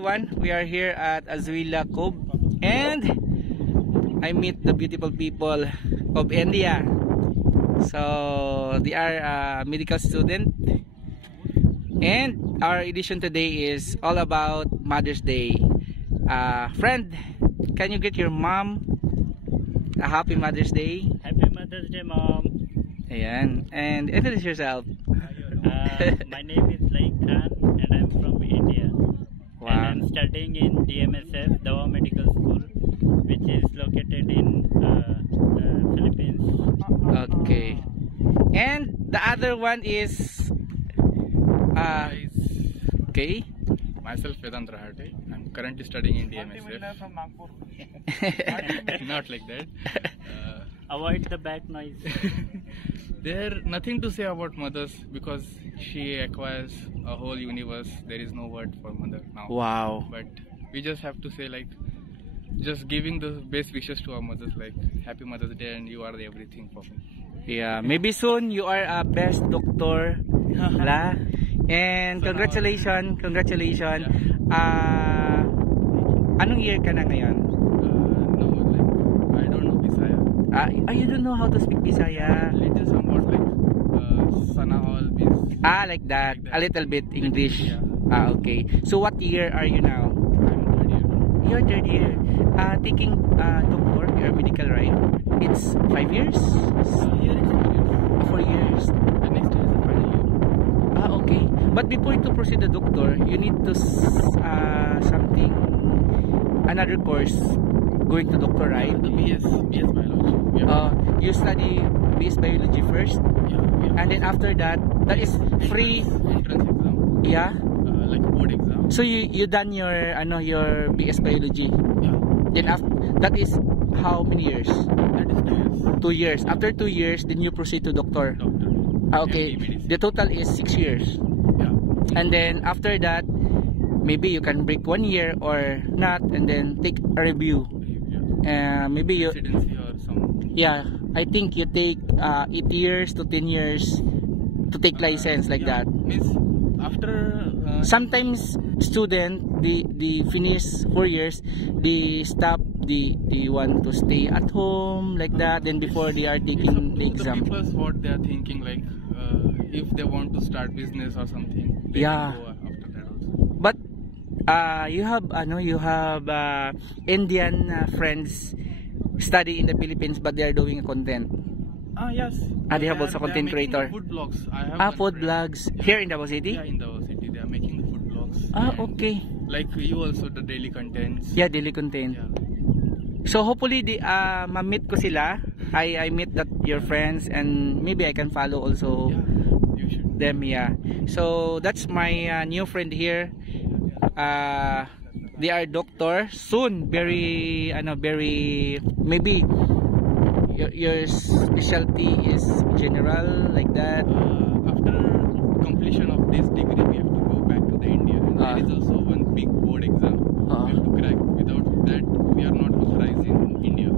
We are here at Azuela Cove and I meet the beautiful people of India. So they are a medical student and our edition today is all about Mother's Day. Friend, can you get your mom a happy Mother's Day? Happy Mother's Day, Mom. Ayan. And introduce yourself. My name is Laik Khan and I'm from India. Wow. And I'm studying in DMSF, Dawa Medical School, which is located in Philippines. Okay. And the other one is okay. Myself Vedant Rahate. I'm currently studying in DMSF. Not like that. Avoid the back noise. There nothing to say about mothers because she acquires a whole universe. There is no word for mother now. Wow. But we just have to say like, just giving the best wishes to our mothers, like Happy Mother's Day and you are the everything for me. Yeah, maybe soon you are a best doctor. La. And congratulations. Anong year ka na ngayon? No, like I don't know Bisaya. You don't know how to speak Bisaya. Little somewhat like Sana all bis. Like that. A little bit English. Yeah. Okay. So what year are you now? I'm third year. You're third year. Taking doctor, you're medical, right? It's 5 years? Here it's 4 years. 4 years. The next year is the final year. Okay. But before to proceed the doctor, you need to another course going to doctor, right? The BS biology. Yeah. You study BS biology first, Yeah. and then after that is free. Entrance exam. Yeah. Like a board exam. So you done your BS biology. Yeah. Then after that is how many years? That is 2 years. 2 years. After 2 years, then you proceed to doctor. Doctor. Okay. MD medicine. The total is 6 years. Yeah. And then after that, maybe you can break 1 year or not, and then take a review. Maybe you. Residency or some. Yeah, I think you take 8 years to 10 years to take license like Yeah. that. Means after. Sometimes student they finish 4 years, they stop, they want to stay at home like that. Then before they are taking the It's up exam. to the people's what they are thinking, like if they want to start business or something. They Yeah. can go after that also. But you have Indian friends study in the Philippines, but they are doing a content. Yes. They have also content they are making creator. Food vlogs. I have one Food friend. vlogs here in Davao City. Yeah, in Davao City they are making the food vlogs. And Okay. Like you also the daily contents. Yeah, daily content. Yeah. So hopefully ma-meet ko sila. I meet your friends and maybe I can follow also Yeah. You should. them. Yeah. So that's my new friend here. They are doctor soon. Very maybe your specialty is general like that. After completion of this degree, we have to go back to the India. And there is also one big board exam we have to crack. Without that, we are not authorized in India.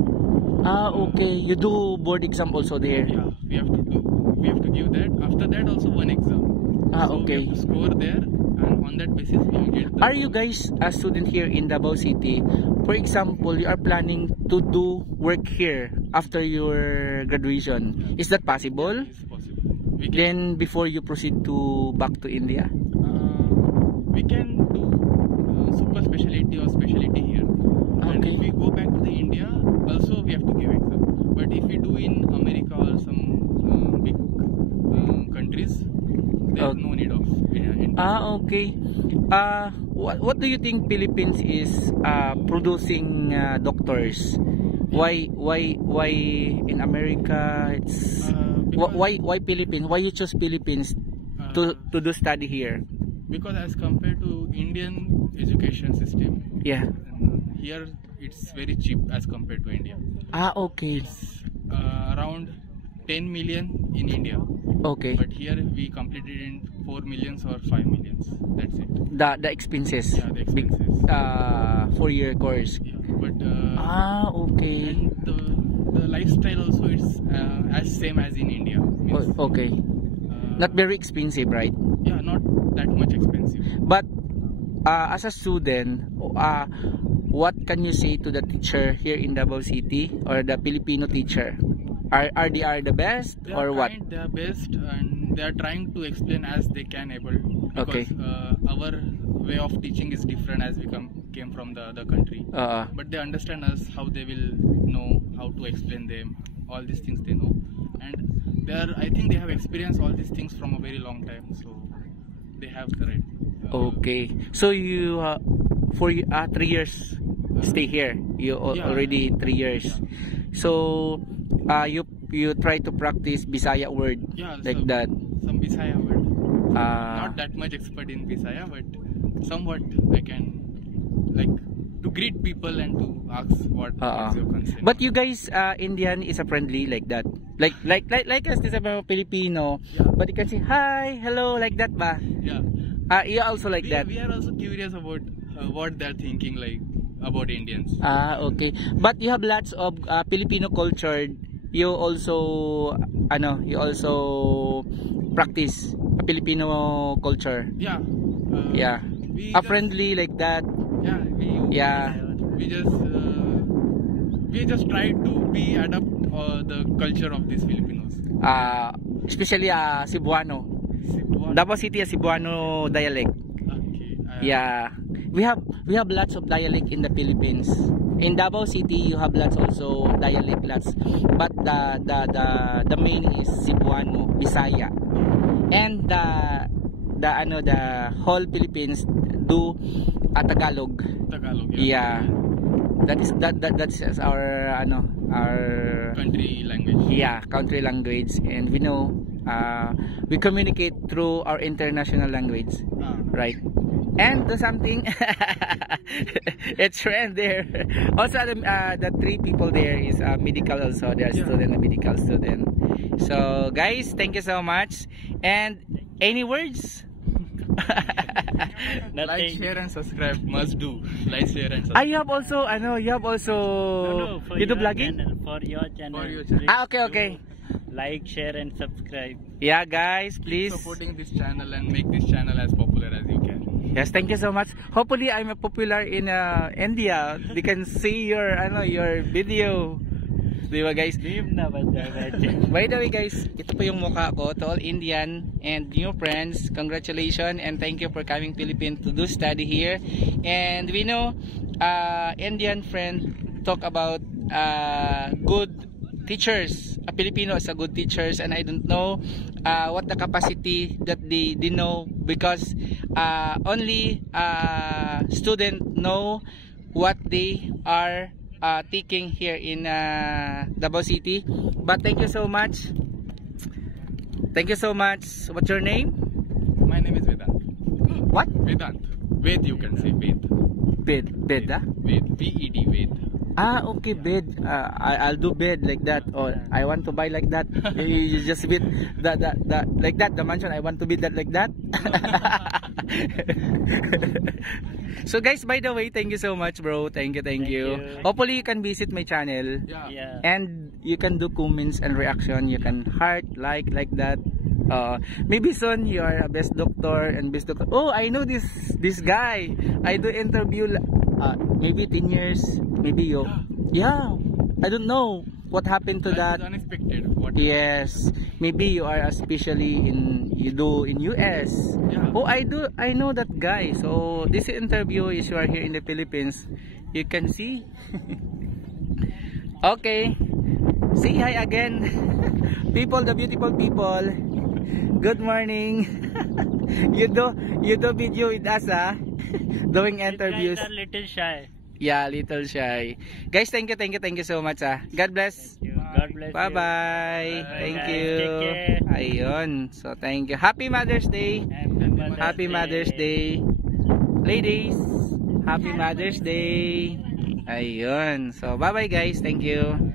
Okay. You do board exam also there. Yeah, we have to give that. After that, also one exam. So Okay. we have to score there, and on that basis, we will get. Are you guys a student here in Davao City? For example, you are planning to do work here after your graduation. Is that possible? It's possible. We can. Then before you proceed to back to India? We can do super specialty or specialty here. And Okay. if we go back to the India, also we have to give exam. But if we do in America or some big countries, there is no need of Okay. What do you think Philippines is producing doctors? Why in America it's why Philippines? Why you choose Philippines to do study here? Because as compared to Indian education system, Yeah. here it's very cheap as compared to India. Okay. Around 10 million in India. Okay. But here we completed in 4 millions or 5 millions. That's it. The expenses. Yeah, the expenses. 4-year course. Yeah, but Okay. and the lifestyle also is as same as in India. Means, Okay. Not very expensive, right? yeah, not that much expensive. But as a student, what can you say to the teacher here in Davao City, or the Filipino teacher? Are they the best, or what? They are best, and they are trying to explain as they can able. Because, Okay. Our way of teaching is different as we came from the other country. But they understand us, how they will know how to explain them. All these things they know, and I think they have experienced all these things from a very long time, so they have the right. Okay, so you for 3 years stay here. You Yeah. already 3 years. So you try to practice Bisaya word Yeah, like so that. some Bisaya word. Uh, Not that much expert in Bisaya, but somewhat I can, like, to greet people and to ask what is your concern. but you guys, Indian is a friendly like that. Like us, this mga Filipino. Yeah. But you can say hi, hello like that ba? Yeah, You also like that. we are also curious about what they're thinking, like, about Indians. Okay. But you have lots of Filipino culture. You also practice a Filipino culture. Yeah. Yeah. We A just- friendly like that. Yeah. Yeah. We just try to be adapt the culture of these Filipinos. Especially Cebuano. Davao City Cebuano dialect. Okay. Yeah. We have lots of dialect in the Philippines. In Davao City you have lots also dialect lots. But the main is Cebuano, Bisaya. And the whole Philippines do Tagalog. Tagalog. Yeah. That's our Country language. yeah, country language, and we know we communicate through our international language, right? And do something. It's trend there. Also the 3 people there is medical also. They are student, a medical student. So guys, thank you so much. And any words? Like, Nothing. share and subscribe. Must do. Like, share and subscribe. You have also For you do your vlogging? channel, for your channel. For your channel. please Okay. do like, share, and subscribe. Yeah, guys, please. Supporting this channel and make this channel as popular as you can. Yes, thank you so much. Hopefully, I'm popular in India. They can see your video. Di ba, guys? By the way, guys, ito po yung mukha ko to all Indian and new friends. Congratulations and thank you for coming Philippines to do study here. And we know Indian friend talk about good teachers. A Filipino is a good teachers, and I don't know what the capacity that they know, because only student know what they are taking here in Davao City. But thank you so much. Thank you so much. What's your name? My name is Vedant. What? Vedant. Ved, you can say Ved. Bed, ah? Ved. V-E-D, Ved. Okay, bed. I'll do bed like that, or I want to buy like that. You just bid that like that. The mansion I want to bid that like that. So guys, by the way, thank you so much, bro. Thank you. Thank you. Hopefully you can visit my channel. Yeah. And you can do comments and reaction. You can heart like that. Maybe soon you are a best doctor and best doctor. Oh, I know this guy. I do interview maybe 10 years. Maybe you. Yeah. I don't know what happened to that. Is unexpected. What? Yes. Maybe you are especially you do in US. Yeah. Oh, I know that guy. So this interview is you are here in the Philippines. You can see. Okay. Say hi again. People, the beautiful people. Good morning. you do video with us, doing interviews. You guys are little shy. Yeah, little shy. Guys, thank you so much. God bless. God bless you. Bye-bye. Thank guys. you. Take care. Ayun. So, thank you. Happy Mother's Day. Happy Mother's Day. Ladies, Happy Mother's Day. Ayun. So, bye-bye guys. Thank you.